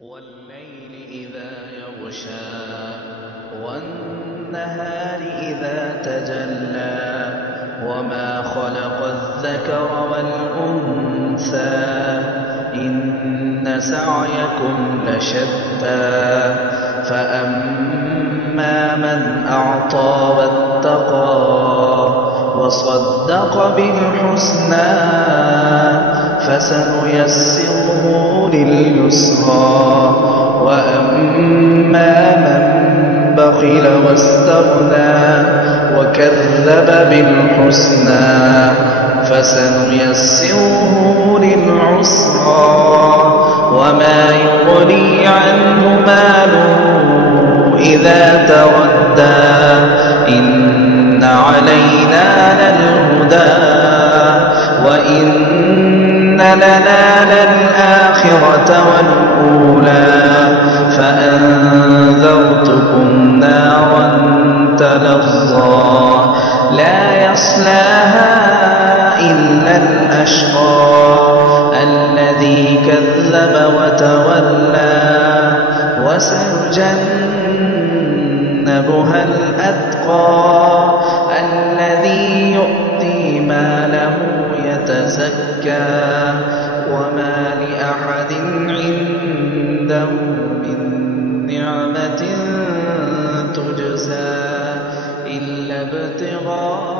والليل إذا يغشى والنهار إذا تجلى وما خلق الذكر والأنثى إن سعيكم لشتى فأما من أعطى واتقى وصدق بالحسنى فسنيسره لليسرى وأما من بخل واستغنى وكذب بالحسنى فسنيسره للعسرى وما يغني عنه ماله إذا تردى إن علينا للهدى وإن لنا للآخرة والأولى فأنذرتكم نارا تلظى لا يصلاها إلا الأشقى الذي كذب وتولى وسيجنبها الأتقى الذي يؤتي ماله يتزكى وما لأحد عنده من نعمة تجزى إلا ابتغاء